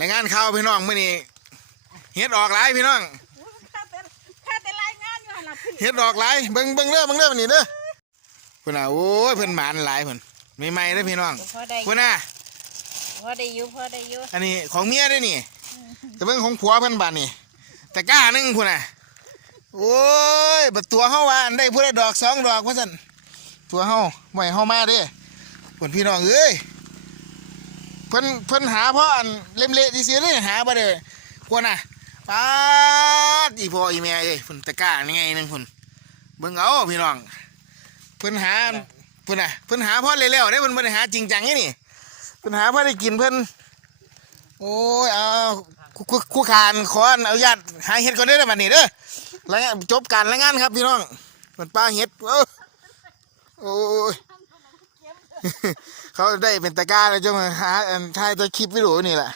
รายงานข่าวพี่น้องมื้อนี้เฮ็ดออกหลายพี่น้องข้าแต่ข้าแต่รายงานอยู่หั่นล่ะพี่เฮ็ดออกหลายเบิ่งเบิ่งเด้อเบิ่งเด้อบัดนี้เด้อเพิ่นน่ะโอ้ยเพิ่นหมานหลายเพิ่นใหม่ๆเด้อพี่น้องพอได้เพิ่นน่ะพอได้อยู่พอได้อยู่อันนี้ของเมียเด้อนี่แต่เบิ่งของผัวเพิ่นบาดนี่ตะกร้าหนึงพุ่นน่ะโอ้ยบัดตัวเฮาว่าอันได้พุ่นละดอกสองดอกว่าซั่นตัวเฮาไว้เฮามาเด้อเพิ่นพี่น้องเอ้ย เพิ่นเพิ่นหาเพราะอันเล่มเละซื่อๆเลยหาบ่ได้กวนน่ะป้าดอีพ่ออีแม่เอ้ยเพิ่นตะกร้านี่ไงหนึงพุ่นเบิ่งเอาพี่น้องเพิ่นหาเพิ่นน่ะเพิ่นหาเพราะเร็วๆได้เพิ่นบ่ได้หาจริงจังนี่นี่เพิ่นหาเพราะได้กินเพิ่นโอ้ยเอาคู่คู่คู่ขานขออนุญาตหาเห็ดก่อนเด้อเด้อบัดนี้เด้อแล้วจบการรายงานครับพี่น้องมันปลาเห็ดโอ้ย เขาได้เป็นตะกร้าแล้วจะมาหาอันถ่ายตัวคลิปวิดีโอนี่แหละ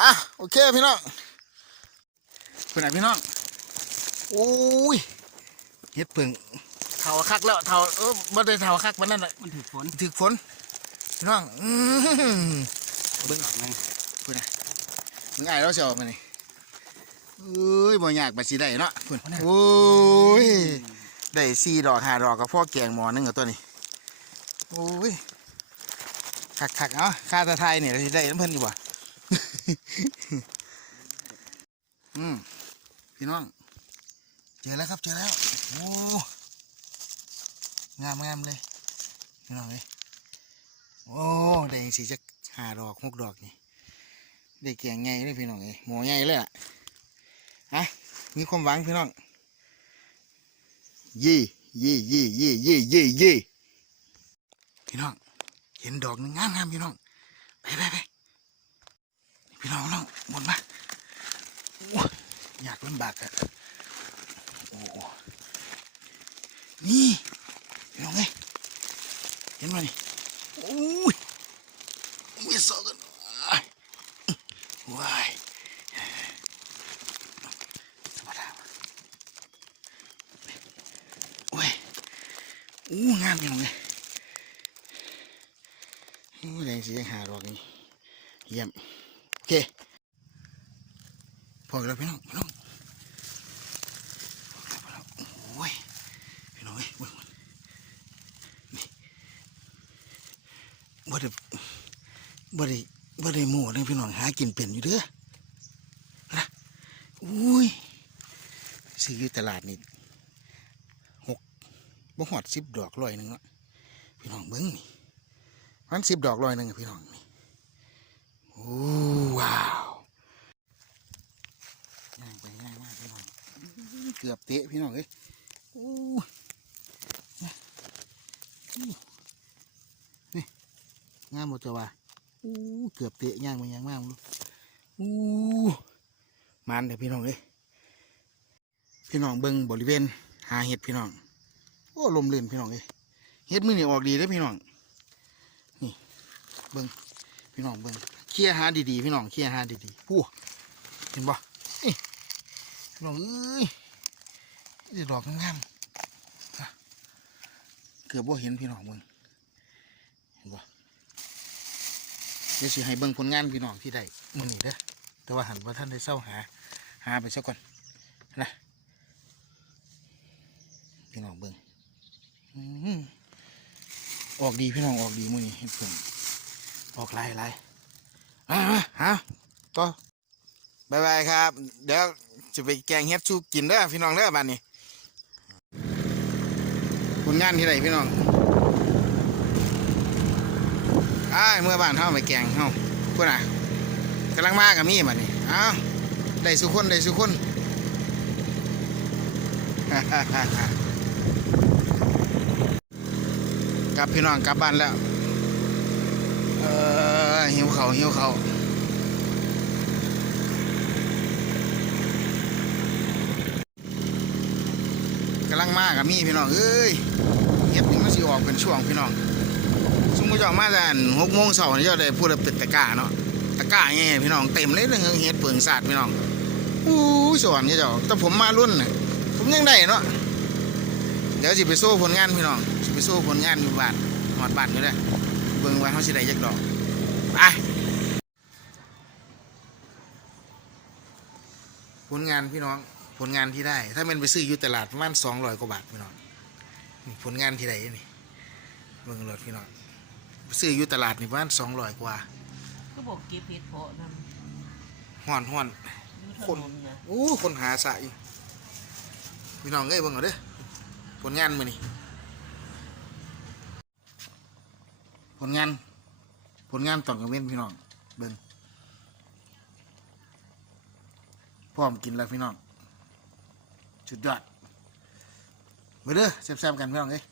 อะโอเคพี่น้องคุณไหนพี่น้องโอ้ยเห็ดเพิ่งเท่าคักแล้วเท่าเออบ่ได้เท่าคักมันนั่นแหละมันถือฝนถึกฝนพี่น้องอืมเบิ่งออกไหมมึงไอ้เราเสียวมานี่เอ้ยบ่ยากไปสิได้เนาะคุณโอ้ยได้สี่ดอกห้าดอกกับพ่อแกงหมอหนึงกับตัวนี้ โอ้ยคักคักเนาะคาตะไทยเนี่ยเราได้น้ำเพิ่นอยู่บ่ อืมพี่น้อง เจอแล้วครับ เจอแล้ว โอ้งามงามเลย พี่น้องเลยโอ้ได้สีจะหาดอกหกดอกนี่ ได้เกียงไงเลยพี่น้องเอ้ยหมอไงเลยล่ะฮะมีความหวังพี่น้องยี่ยี่ยี่ยี่ยี่ยี่ยี่ พี่น้อง เห็นดอกหนึงงามงามพี่น้องไปไปไปพี่น้องน้องหมดมาอยากลำบากอะโอ้นี่พี่น้องเอ้ยเห็นไหมนี่โอ้ยมีสอกันอ้ายว้ายธรรมดาโอ้ยอู้งามยังไงโอ้ย แดงสียังหาดอกนี่เยี่ยมโอเคพอแล้วพี่น้องพี่น้องโอ้ยพี่น้องเอ้ยนี่บ่ได้บ่ได้บ่ได้โม่เลยพี่น้องหากินเป็นอยู่เด้อนะอุ้ยซื้ออยู่ตลาดนี่หกบ่หอดสิบดอกร้อยหนึ่งเนาะพี่น้องเบิ้งนี่ มันสิบดอกร้อยหนึ่งพี่น้องนี่โอ้ว้าวง่ายไปง่ายมากพี่น้องเกือบเตะพี่น้องเอ้ยโอ้นี่งามหมดจะว่าอู้เกือบเตะย่างมันยังมากลูกอู้มันเดี๋ยวพี่น้องเอ้ยพี่น้องเบิ้งบริเวณหาเห็ดพี่น้องโอ้ลมเลื่นพี่น้องเอ้ยเห็ดมือนี่ออกดีเด้พี่น้อง เบิ้งพี่น้องเบิ้งเคลียร์หาดีๆพี่น้องเคลียร์หาดีๆผู้เห็นบ่พี่น้องเอ้ยนี่ดอกงามเกือบบ่เห็นพี่น้องเบิ้งเห็นบ่เดี๋ยวสิให้เบิ่งผลงานพี่น้องที่ได้มื้อนี้เด้อแต่ว่าหันว่าท่านได้เศร้าหา หาไปซะก่อนนะพี่น้องเบิ่งออกดีพี่น้องออกดีมื้อนี้เห็นเพิ่ ออกหลายหลายมามาหาต่อบายบายครับ เดี๋ยวจะไปแกงเฮ็ดชูกินเด้อพี่น้องเด้อบ้านนี้ผลงานที่ไหนพี่น้องอ้ายเมื่อบ้านเฮาไปแกงเฮาพุ่นน่ะกำลังมากับมีบัดนี้เอ้าได้สุคนได้สุคนกลับพี่น้องกลับบ้านแล้ว เออหิวเขาหิวเขากำลังมากับมีพี่น้องเอ้ยเฮ็ดนี่มันสิออกเป็นช่วงพี่น้องสมมติจะออกมาแต่หกโมงเช้านี่จะได้พูดว่าเป็นตะกร้าเนาะตะกร้าไงพี่น้องเต็มเลยเรื่องเฮ็ดเปลืองศาสตร์พี่น้องอู้สอนนี่เจ้าแต่ผมมารุ่นน่ะผมยังได้เนาะเดี๋ยวสิไปสู้ผลงานพี่น้องสิไปสู้ผลงานอยู่บ้านหอดบ้านอยู่เด้ เบิ่งว่าเขาสิได้จักดอกไปผลงานพี่น้องผลงานที่ได้ ถ้ามันไปซื้ออยู่ตลาดประมาณสองร้อยกว่าบาทพี่น้องนี่ผลงานที่ได้นี่เบิ่งรถพี่น้องไปซื้ออยู่ตลาดนี่ประมาณสองร้อยกว่าก็บอกเก็บเห็ดเพาะนั่นห่อนห่อนอยู่ถคนนนนะโอ้คนหาสะอยู่พี่น้องเอ้ยเบิ่งเอาเด้อผลงานมือนี่ ผลงาน ผลงานต่องกับเว้นพี่น้อง เบิ้งพร้อมกินแล้วพี่น้องสุดยอดมาเด้อแซ่บๆกันพี่น้องเอ้ย